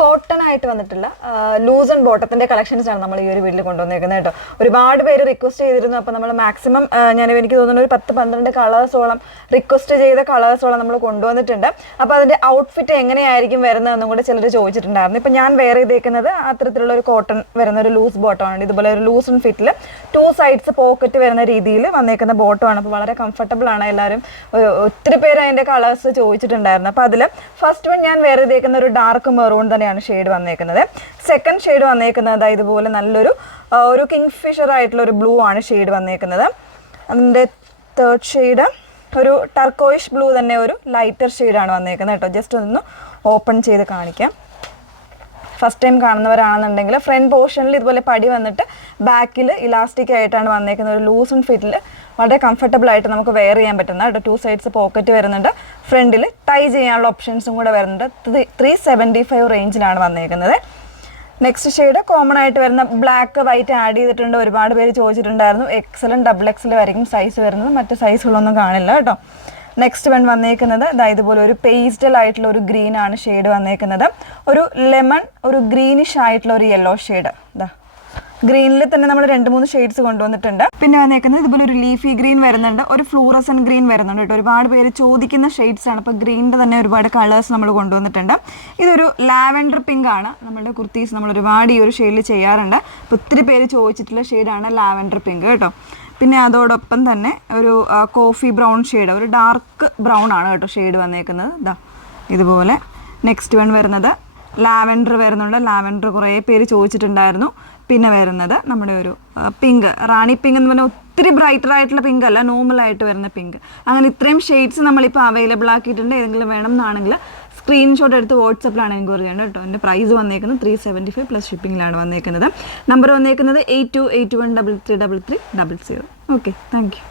Cotton ആയിട്ട് വന്നിട്ടുള്ള loose and ബോട്ടത്തിന്റെ collections ആണ് നമ്മൾ ഈ ഒരു വീട്ടിൽ കൊണ്ടുവന്നേക്കുന്നത് കേട്ടോ. ഒരുപാട് പേര് റിക്വസ്റ്റ് ചെയ്തിരുന്നു. അപ്പോൾ നമ്മൾ മാക്സിമം എനിക്ക് തോന്നുന്നു ഒരു 10-12 കളേഴ്സോളം റിക്വസ്റ്റ് ചെയ്ത കളേഴ്സോളം നമ്മൾ കൊണ്ടുവന്നിട്ടുണ്ട്. അപ്പോൾ അതിന്റെ ഔട്ട്ഫിറ്റ് എങ്ങനെയായിരിക്കും വരുന്നതെന്നും കൂടെ ചിലർ ചോദിച്ചിട്ടുണ്ടായിരുന്നു. ഇപ്പം ഞാൻ വെയർ ചെയ്തേക്കുന്നത് അത്തരത്തിലുള്ള ഒരു കോട്ടൺ വരുന്ന ഒരു ലൂസ് ബോട്ടമാണ്. ഇതുപോലെ ഒരു ലൂസ് ആൻഡ് ഫിറ്റിൽ 2 സൈഡ്സ് പോക്കറ്റ് വരുന്ന രീതിയിൽ വന്നേക്കുന്ന ബോട്ടമാണ്. അപ്പോൾ വളരെ കംഫർട്ടബിൾ ആണ്. എല്ലാവരും ഒത്തിരി പേര് അതിന്റെ കളേഴ്സ് ചോദിച്ചിട്ടുണ്ടായിരുന്നു. അപ്പോൾ അതിൽ ഫസ്റ്റ് വൺ ഞാൻ വെയർ ചെയ്തേക്കുന്ന ഒരു ഡാർക്ക് മെറൂൺ തന്നെയാണ് ഷെയ്ഡ് വന്നേക്കുന്നത്. സെക്കൻഡ് ഷെയ്ഡ് വന്നേക്കുന്നത് ഇതുപോലെ നല്ലൊരു കിങ് ഫിഷർ ആയിട്ടുള്ള ഒരു ബ്ലൂ ആണ് ഷെയ്ഡ് വന്നേക്കുന്നത്. അതിൻ്റെ തേർഡ് ഷെയ്ഡ് ഒരു ടർക്കോയിഷ് ബ്ലൂ തന്നെ ഒരു ലൈറ്റർ ഷെയ്ഡാണ് വന്നേക്കുന്നത് കേട്ടോ. ജസ്റ്റ് ഒന്ന് ഓപ്പൺ ചെയ്ത് കാണിക്കാം. ഫസ്റ്റ് ടൈം കാണുന്നവരാണെന്നുണ്ടെങ്കിൽ ഫ്രണ്ട് പോർഷനിൽ ഇതുപോലെ പടി വന്നിട്ട് ബാക്കിൽ ഇലാസ്റ്റിക് ആയിട്ടാണ് വന്നേക്കുന്നത്. ഒരു ലൂസ് ആൻഡ് ഫിറ്റിൽ വളരെ കംഫർട്ടബിൾ ആയിട്ട് നമുക്ക് വെയർ ചെയ്യാൻ പറ്റുന്ന കേട്ടോ. 2 സൈഡ്സ് പോക്കറ്റ് വരുന്നുണ്ട്. ഫ്രണ്ടിൽ ടൈ ചെയ്യാനുള്ള ഓപ്ഷൻസും കൂടെ വരുന്നുണ്ട്. 375 റേഞ്ചിലാണ് വന്നേക്കുന്നത്. നെക്സ്റ്റ് ഷെയ്ഡ് കോമൺ ആയിട്ട് വരുന്ന ബ്ലാക്ക് വൈറ്റ് ആഡ് ചെയ്തിട്ടുണ്ട്. ഒരുപാട് പേര് ചോദിച്ചിട്ടുണ്ടായിരുന്നു. XL ഡബിൾ XL വരെയും സൈസ് വരുന്നത്. മറ്റ് സൈസുകളൊന്നും കാണില്ല കേട്ടോ. നെക്സ്റ്റ് വൺ വന്നേക്കുന്നത് ഇതുപോലെ ഒരു പേസ്റ്റൽ ആയിട്ടുള്ള ഒരു ഗ്രീൻ ആണ് ഷെയ്ഡ് വന്നേക്കുന്നത്. ഒരു ലെമൺ ഒരു ഗ്രീനിഷ് ആയിട്ടുള്ള ഒരു യെല്ലോ ഷെയ്ഡ്. ഗ്രീനിൽ തന്നെ നമ്മൾ 2-3 ഷെയ്ഡ്സ് കൊണ്ടുവന്നിട്ടുണ്ട്. പിന്നെ വന്നേക്കുന്നത് ഇതുപോലെ ഒരു ലീഫി ഗ്രീൻ വരുന്നുണ്ട്. ഒരു ഫ്ലൂറസൻറ്റ് ഗ്രീൻ വരുന്നുണ്ട് കേട്ടോ. ഒരുപാട് പേര് ചോദിക്കുന്ന ഷെയ്ഡ്സ് ആണ്. അപ്പോൾ ഗ്രീനിൻ്റെ തന്നെ ഒരുപാട് കളേഴ്സ് നമ്മൾ കൊണ്ടുവന്നിട്ടുണ്ട്. ഇതൊരു ലാവൻഡർ പിങ്ക് ആണ്. നമ്മളുടെ കുർത്തീസ് നമ്മൾ ഒരുപാട് ഈ ഒരു ഷെയ്ഡിൽ ചെയ്യാറുണ്ട്. അപ്പോൾ ഒത്തിരി പേര് ചോദിച്ചിട്ടുള്ള ഷെയ്ഡാണ് ലാവൻഡർ പിങ്ക് കേട്ടോ. പിന്നെ അതോടൊപ്പം തന്നെ ഒരു കോഫി ബ്രൗൺ ഷെയ്ഡ്, ഒരു ഡാർക്ക് ബ്രൗൺ ആണ് കേട്ടോ ഷെയ്ഡ് വന്നേക്കുന്നത്. ഇതുപോലെ നെക്സ്റ്റ് വൺ വരുന്നത് ലാവൻഡർ വരുന്നുണ്ട്. ലാവൻഡർ കുറേ പേര് ചോദിച്ചിട്ടുണ്ടായിരുന്നു. പിന്നെ വരുന്നത് നമ്മുടെ ഒരു പിങ്ക്, റാണി പിങ്ക് എന്ന് പറഞ്ഞാൽ ഒത്തിരി ബ്രൈറ്റർ ആയിട്ടുള്ള പിങ്ക് അല്ല, നോർമലായിട്ട് വരുന്ന പിങ്ക്. അങ്ങനെ ഇത്രയും ഷെയ്ഡ്സ് നമ്മളിപ്പോൾ അവൈലബിൾ ആക്കിയിട്ടുണ്ട്. ഏതെങ്കിലും വേണം എന്നാണെങ്കിൽ സ്ക്രീൻഷോട്ട് എടുത്ത് വാട്സപ്പിലാണ് എൻക്വയറി ചെയ്യേണ്ടത് കേട്ടോ. എൻ്റെ പ്രൈസ് വന്നേക്കുന്നത് 375 പ്ലസ് ഷിപ്പിങ്ങിലാണ് വന്നേക്കുന്നത്. നമ്പർ വന്നേക്കുന്നത് 8281333300. Okay, thank you.